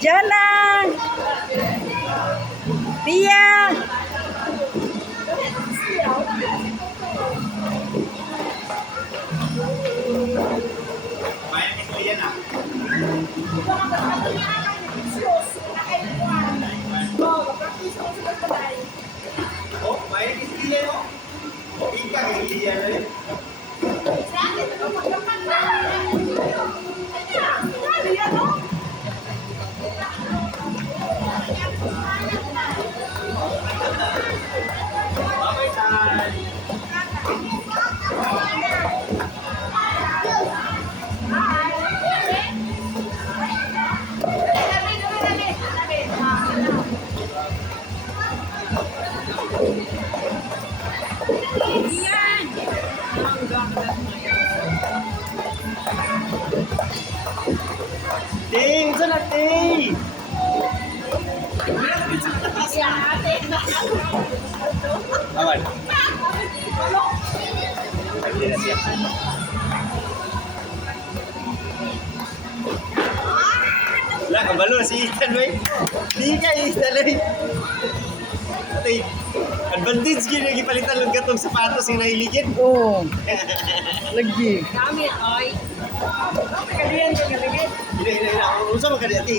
Jana! Pia! Bayan ito yan ah. Oh, bayan ito yan oh. Ika ito yan eh. Bye bye. Ting, saan na ting? Awan. Hindi na siya. Wala, kabalo si Ethan, wey. Hindi ka, Ethan, wey. Ate, advantage yun yung ipalitan lang gatong sapatos yung nahiligid. Oo. Lagi. Kami, oy. Hila. Unsa man ka di, ate?